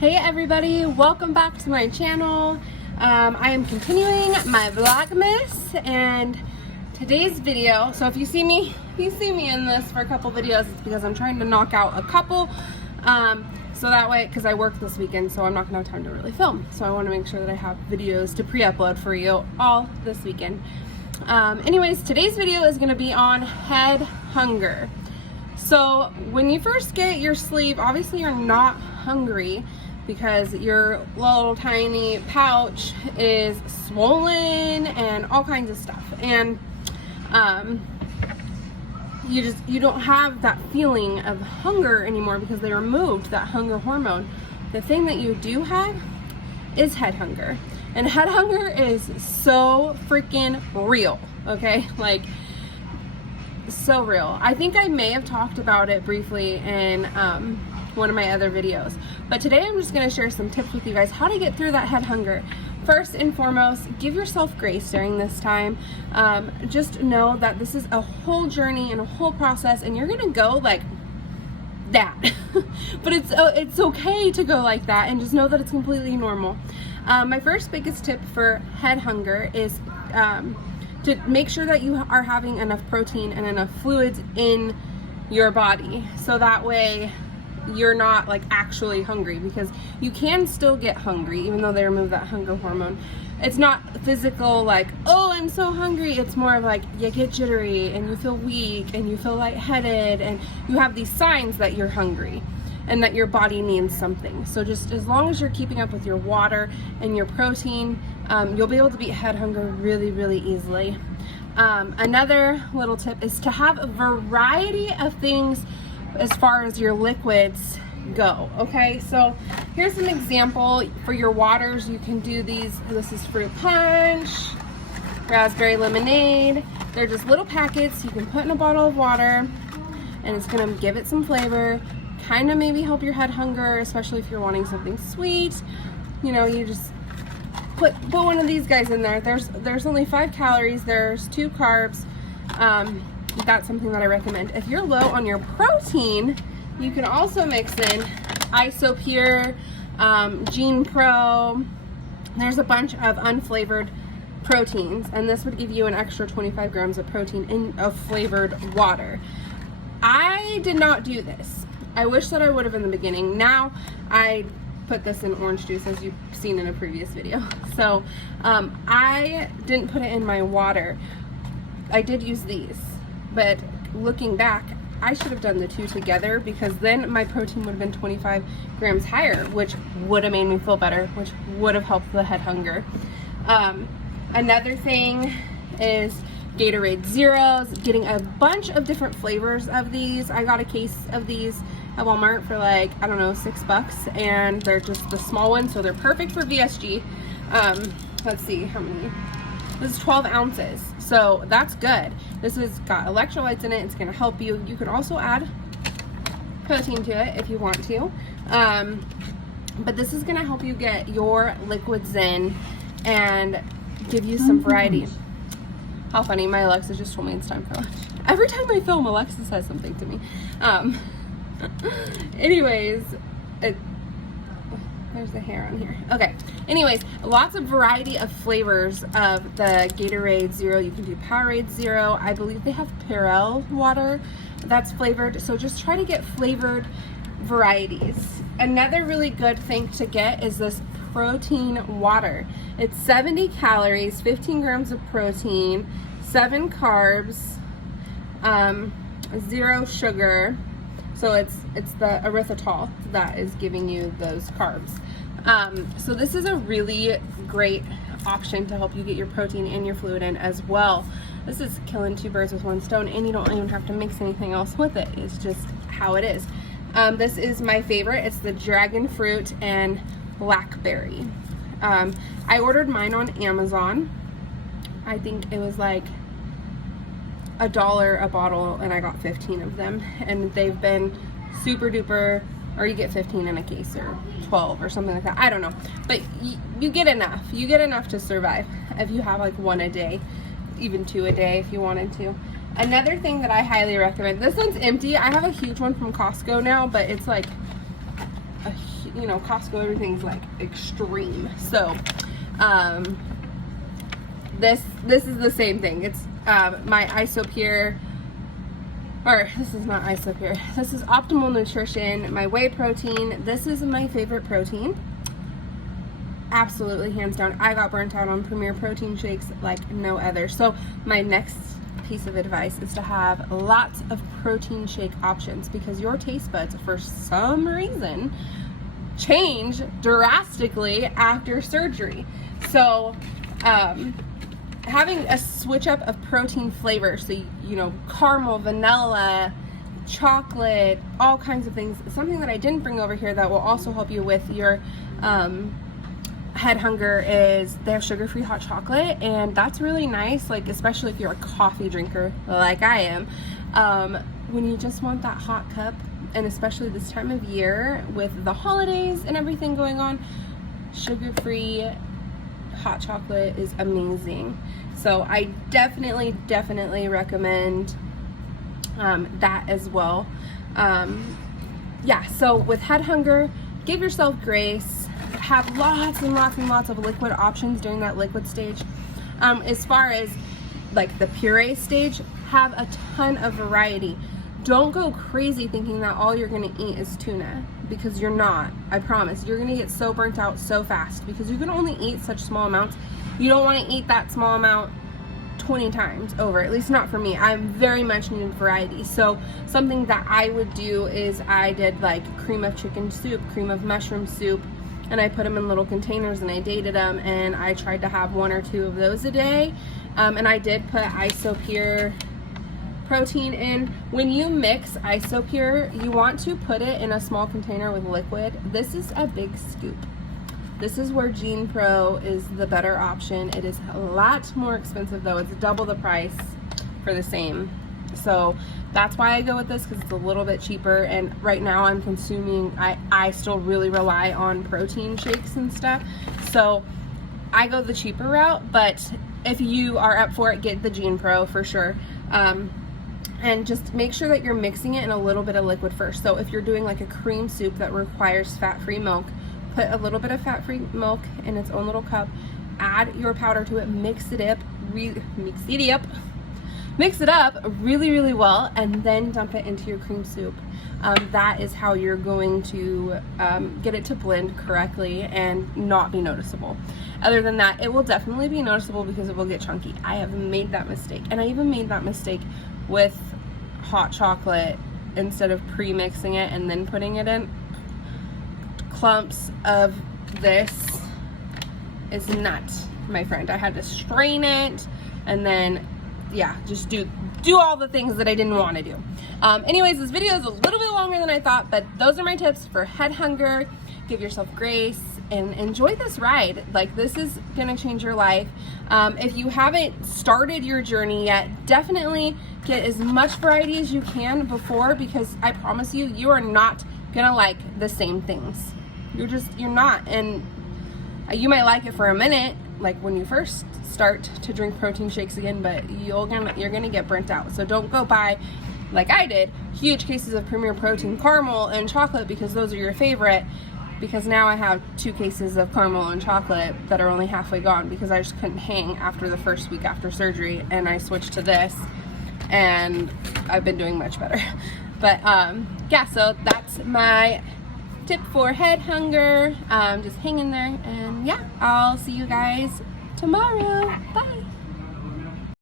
Hey everybody, welcome back to my channel. I am continuing my Vlogmas, and today's video, so if you see me in this for a couple videos, it's because I'm trying to knock out a couple, so that way, because I work this weekend, so I'm not gonna have time to really film, so I want to make sure that I have videos to pre-upload for you all this weekend. Anyways, today's video is gonna be on head hunger. So when you first get your sleeve, obviously you're not hungry because your little tiny pouch is swollen and all kinds of stuff, and you don't have that feeling of hunger anymore because they removed that hunger hormone. The thing that you do have is head hunger, and head hunger is so freaking real, okay? Like, so real. I think I may have talked about it briefly in one of my other videos, but today I'm just going to share some tips with you guys how to get through that head hunger. First and foremost, give yourself grace during this time. Just know that this is a whole journey and a whole process, and you're going to go like that but it's okay to go like that, and just know that it's completely normal. My first biggest tip for head hunger is to make sure that you are having enough protein and enough fluids in your body, so that way you're not like actually hungry, because you can still get hungry even though they remove that hunger hormone. It's not physical like, oh, I'm so hungry. It's more of like you get jittery and you feel weak and you feel lightheaded, and you have these signs that you're hungry and that your body needs something. So just as long as you're keeping up with your water and your protein, you'll be able to beat head hunger really, really easily. Another little tip is to have a variety of things as far as your liquids go. Okay, so here's an example for your waters. You can do these. This is fruit punch, raspberry lemonade. They're just little packets you can put in a bottle of water, and it's gonna give it some flavor, kind of maybe help your head hunger, especially if you're wanting something sweet. You know, you just put one of these guys in there. There's only 5 calories, there's 2 carbs. That's something that I recommend. If you're low on your protein, you can also mix in Isopure, Gene Pro. There's a bunch of unflavored proteins, and this would give you an extra 25 grams of protein in a flavored water. I did not do this. I wish that I would have in the beginning. Now I put this in orange juice, as you've seen in a previous video. So I didn't put it in my water. I did use these, but looking back, I should have done the 2 together, because then my protein would have been 25 grams higher, which would have made me feel better, which would have helped the head hunger. Another thing is Gatorade Zeros, getting a bunch of different flavors of these. I got a case of these at Walmart for like, I don't know, $6, and they're just the small ones, so they're perfect for VSG. Let's see how many. This is 12 ounces, so that's good. This has got electrolytes in it. It's gonna help you. You can also add protein to it if you want to, but this is gonna help you get your liquids in and give you some variety. How funny, my Alexa just told me it's time for lunch. Every time I film, Alexa says something to me. Anyways, there's the hair on here. Okay, anyways, lots of variety of flavors of the Gatorade Zero. You can do Powerade Zero. I believe they have Perel water that's flavored, so just try to get flavored varieties. Another really good thing to get is this protein water. It's 70 calories, 15 grams of protein, 7 carbs, 0 sugar. So it's the erythritol that is giving you those carbs. So this is a really great option to help you get your protein and your fluid in as well. This is killing 2 birds with 1 stone, and you don't even have to mix anything else with it. It's just how it is. This is my favorite. It's the dragon fruit and blackberry. I ordered mine on Amazon. I think it was like $1 a bottle, and I got 15 of them, and they've been super duper. Or you get 15 in a case, or 12 or something like that. I don't know, but you get enough. You get enough to survive if you have like 1 a day, even 2 a day if you wanted to. Another thing that I highly recommend, this one's empty. I have a huge one from Costco now, but it's like you know, Costco, everything's like extreme. So this is the same thing. It's my Isopure, or this is not Isopure, this is Optimal Nutrition, my whey protein. This is my favorite protein, absolutely, hands down. I got burnt out on Premier protein shakes like no other. So my next piece of advice is to have lots of protein shake options, because your taste buds for some reason change drastically after surgery. So having a switch up of protein flavors, so you know, caramel, vanilla, chocolate, all kinds of things. Something that I didn't bring over here that will also help you with your head hunger is they have sugar-free hot chocolate, and that's really nice, like especially if you're a coffee drinker like I am. When you just want that hot cup, and especially this time of year with the holidays and everything going on, sugar-free hot chocolate is amazing. So I definitely recommend that as well. Yeah, so with head hunger, give yourself grace. Have lots and lots of liquid options during that liquid stage. As far as like the puree stage, have a ton of variety. Don't go crazy thinking that all you're gonna eat is tuna, because you're not. I promise. You're gonna get so burnt out so fast because you can only eat such small amounts. You don't want to eat that small amount 20 times over, at least not for me. I very much needed variety. So something that I would do is I did like cream of chicken soup, cream of mushroom soup, and I put them in little containers and I dated them, and I tried to have 1 or 2 of those a day. And I did put Isopure protein in. When you mix Isopure, you want to put it in a small container with liquid. This is a big scoop. This is where Gene Pro is the better option. It is a lot more expensive though. It's double the price for the same. So that's why I go with this, because it's a little bit cheaper. And right now I'm consuming, I still really rely on protein shakes and stuff. So I go the cheaper route, but if you are up for it, get the Gene Pro for sure. And just make sure that you're mixing it in a little bit of liquid first. So if you're doing like a cream soup that requires fat-free milk, put a little bit of fat-free milk in its own little cup, add your powder to it, mix it up really well, and then dump it into your cream soup. That is how you're going to get it to blend correctly and not be noticeable. Other than that, it will definitely be noticeable because it will get chunky. I have made that mistake, and I even made that mistake with hot chocolate. Instead of pre-mixing it and then putting it in, clumps of this is nuts, my friend. I had to strain it, and then yeah, just do all the things that I didn't want to do. Anyways, this video is a little bit longer than I thought, but those are my tips for head hunger. Give yourself grace and enjoy this ride. Like, this is gonna change your life. If you haven't started your journey yet, definitely get as much variety as you can before, because I promise you, you are not gonna like the same things. You're not. And you might like it for a minute, like when you first start to drink protein shakes again, but you're gonna get burnt out. So don't go buy, like I did, huge cases of Premier Protein caramel and chocolate because those are your favorite, because now I have 2 cases of caramel and chocolate that are only halfway gone because I just couldn't hang after the first week after surgery, and I switched to this, and I've been doing much better. But yeah, so that's my tip for head hunger. Just hang in there, and yeah, I'll see you guys tomorrow. Bye.